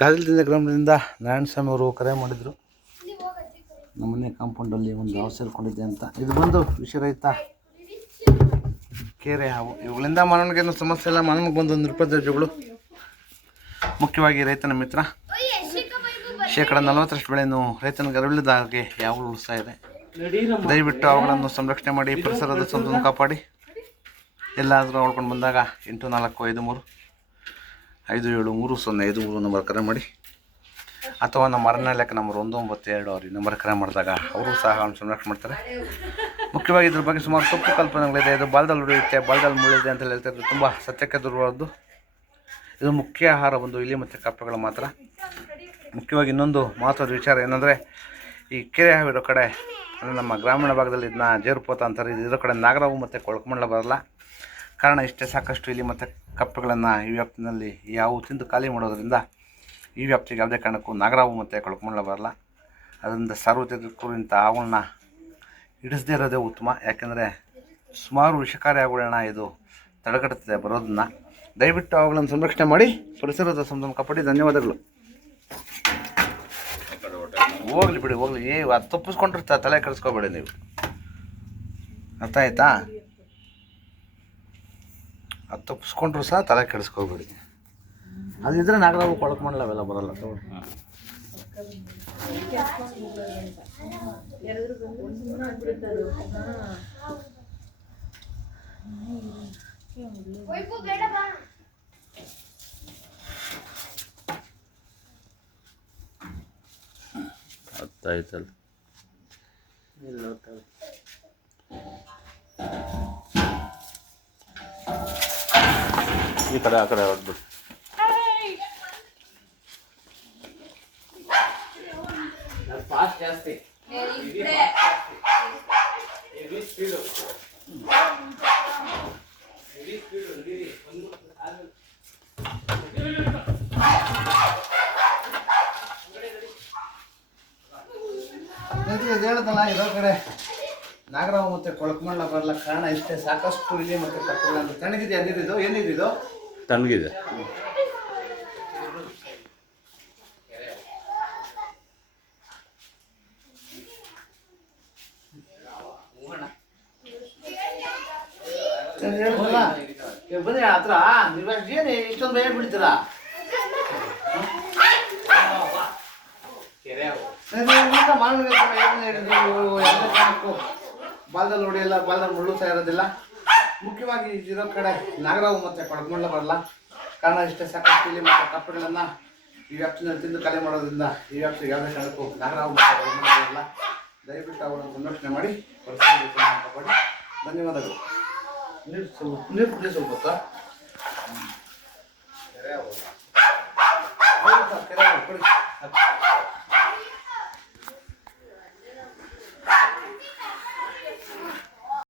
ಗಾಜಲದಿಂದ ಗ್ರಾಮದಿಂದ ನಾರಾಯಣ ಸ್ವಾಮಿ ಅವರು ಕರೆ ಮಾಡಿದರು. ನಮ್ಮನೆ ಕಾಂಪೌಂಡಲ್ಲಿ ಒಂದು ಹಾವು ಸೇರಿಕೊಂಡಿದೆ ಅಂತ. ಇದು ಬಂದು ವಿಷರಹಿತ ಕೆರೆ ಹಾವು. ಇವುಗಳಿಂದ ಮಾನವನಿಗೇನು ಸಮಸ್ಯೆ ಇಲ್ಲ. ಮಾನವನಿಗೆ ಬಂದು ನಿರ್ಪದ್ರಜಗಳು. ಮುಖ್ಯವಾಗಿ ರೈತನ ಮಿತ್ರ. 40% ಬೆಳೆಯನ್ನು ರೈತನಿಗೆ ಅರಿವಿಲ್ಲದ ಹಾಗೆ ಯಾವಾಗಲೂ ಉಳಿಸ್ತಾ ಇದೆ. ದಯವಿಟ್ಟು ಅವುಗಳನ್ನು ಸಂರಕ್ಷಣೆ ಮಾಡಿ, ಪರಿಸರದ ಸಂತನ್ನು ಕಾಪಾಡಿ. ಎಲ್ಲಾದರೂ ಹೊಳ್ಕೊಂಡು ಬಂದಾಗ 8453573053 ನಂಬರ್ ಕರೆ ಮಾಡಿ, ಅಥವಾ ನಮ್ಮ ಅರಣ್ಯ ಇಲಾಖೆ ನಂಬರ್ 192 ಈ ನಂಬರ್ ಕರೆ ಮಾಡಿದಾಗ ಅವರು ಸಹ ಸಂರಕ್ಷಣೆ ಮಾಡ್ತಾರೆ. ಮುಖ್ಯವಾಗಿ ಇದ್ರ ಬಗ್ಗೆ ಸುಮಾರು ತಪ್ಪು ಕಲ್ಪನೆಗಳಿದೆ. ಇದು ಬಾಲ್ದಲ್ಲಿ ಉಳಿಯುತ್ತೆ, ಬಾಲ್ದಲ್ಲಿ ಮುಳಿದೆ ಅಂತ ಹೇಳ್ತಾ ಇದ್ದು ತುಂಬ ಸತ್ಯಕ್ಕೆ ದೂರವಾದ್ದು. ಇದು ಮುಖ್ಯ ಆಹಾರ ಬಂದು ಇಲಿ ಮತ್ತು ಕಪ್ಪೆಗಳು ಮಾತ್ರ. ಮುಖ್ಯವಾಗಿ ಇನ್ನೊಂದು ಮಹತ್ವದ ವಿಚಾರ ಏನಂದರೆ, ಈ ಕೆರೆ ಹಾವಿರೋ ಕಡೆ ಅಂದರೆ ನಮ್ಮ ಗ್ರಾಮೀಣ ಭಾಗದಲ್ಲಿ ಇದನ್ನ ಜೇರುಪೋತ ಅಂತಾರೆ. ಇರೋ ಕಡೆ ನಾಗರಾವು ಮತ್ತು ಕೊಳಕಮಂಡಲ ಬರಲ್ಲ. ಕಾರಣ ಇಷ್ಟೇ, ಸಾಕಷ್ಟು ಇಲಿ ಮತ್ತು ಕಪ್ಪೆಗಳನ್ನು ಈ ವ್ಯಾಪ್ತಿನಲ್ಲಿ ಯಾವ ತಿಂದು ಖಾಲಿ ಮಾಡೋದರಿಂದ ಈ ವ್ಯಾಪ್ತಿಗೆ ಯಾವುದೇ ಕಾರಣಕ್ಕೂ ನಾಗರಾವು ಮತ್ತು ಕೊಳಕಮಂಡಲ ಬರಲ್ಲ. ಅದರಿಂದ ಸಾರ್ವಜನಿಕರು ಇಂಥ ಹಾವುಗಳನ್ನ ಹಿಡಿಸದೇ ಇರೋದೇ ಉತ್ತಮ. ಯಾಕೆಂದರೆ ಸುಮಾರು ವಿಷಕಾರಿ ಹಾವುಗಳನ್ನ ಇದು ತಡೆಗಟ್ಟುತ್ತದೆ ಬರೋದನ್ನು. ದಯವಿಟ್ಟು ಅವುಗಳನ್ನು ಸಂರಕ್ಷಣೆ ಮಾಡಿ, ಪರಿಸರದ ಸಂತನ್ನು ಕಾಪಾಡಿ. ಧನ್ಯವಾದಗಳು. ಹೋಗ್ಲಿ ಬಿಡಿ, ಹೋಗ್ಲಿ. ಅದು ತಪ್ಪಿಸ್ಕೊಂಡಿರ್ತಾ, ತಲೆ ಕೆಡಿಸ್ಕೋಬೇಡಿ ನೀವು. ಅರ್ಥ ಆಯ್ತಾ? ಅದು ತಪ್ಪಿಸ್ಕೊಂಡ್ರು ಸಹ ತಲೆ ಕೆಡಿಸ್ಕೋಬೇಡಿ. ಅದಿದ್ರೆ ನಾಗರಾವು ಕೊಳಕಮಂಡಲ ಅವೆಲ್ಲ ಬರಲ್ಲ. ತಗೊಳ್ಳಿ. ಅರ್ಥ ಆಯ್ತಲ್ಲ? ಈ ಕಡೆ ಆ ಕಡೆ ಹೊರಡ್ಬಿಟ್ಟು ಫಾಸ್ಟ್ ಜಾಸ್ತಿ. ಹೇಳದಲ್ಲ, ಇರೋ ಕಡೆ ನಾಗರಾವು ಮತ್ತು ಕೊಳಕಮಂಡಲ ಬರಲ್ಲ. ಕಾರಣ ಇಷ್ಟೇ, ಸಾಕಷ್ಟು ಇಲಿ ಮತ್ತು ಕಪ್ಪೆಗಳನ್ನು. ತಣ್ಣಗಿದೆಯಾ ನೀರಿದು? ಏನಿದು? ತಣ್ಣಗಿದೆ. ಬನ್ನಿ ಹತ್ರ. ನೀವು ಏನು ಇಷ್ಟೊಂದು ಭಯ ಬೀಳ್ತೀರಾ? ಬಾಲ್ದಲ್ಲಿ ಹೊಡೆಯಲ್ಲ, ಬಾಲ್ದಲ್ಲಿ ಮುಳ್ಳು ಸಹ ಇರೋದಿಲ್ಲ. ಮುಖ್ಯವಾಗಿ ಇರೋ ಕಡೆ ನಾಗರಾವು ಮತ್ತು ಕೊಳಕಮಂಡಲ ಬರಲ್ಲ. ಕಾರಣ ಇಷ್ಟೇ, ಸಾಕಷ್ಟು ಇಲಿ ಮತ್ತು ಕಪ್ಪೆಗಳನ್ನು ಈ ವ್ಯಾಪ್ತಿನಲ್ಲಿ ತಿಂದು ಖಾಲಿ ಮಾಡೋದ್ರಿಂದ ಈ ವ್ಯಾಪ್ತಿಗೆ ಯಾವುದೇ ಕಾರಣಕ್ಕೂ ನಾಗರಾವು ಮತ್ತು ಕೊಳಕಮಂಡಲ ಬರಲ್ಲ. ದಯವಿಟ್ಟು ಅವರನ್ನು ಸಂರಕ್ಷಣೆ ಮಾಡಿ, ಪರಿಸರ ಕಾಪಾಡಿ. ಧನ್ಯವಾದಗಳು. ನೀರು ಕುಡಿ ಸ್ವಲ್ಪ ಹೊತ್ತ. ಕೆರೆ ಕೊಡಿ.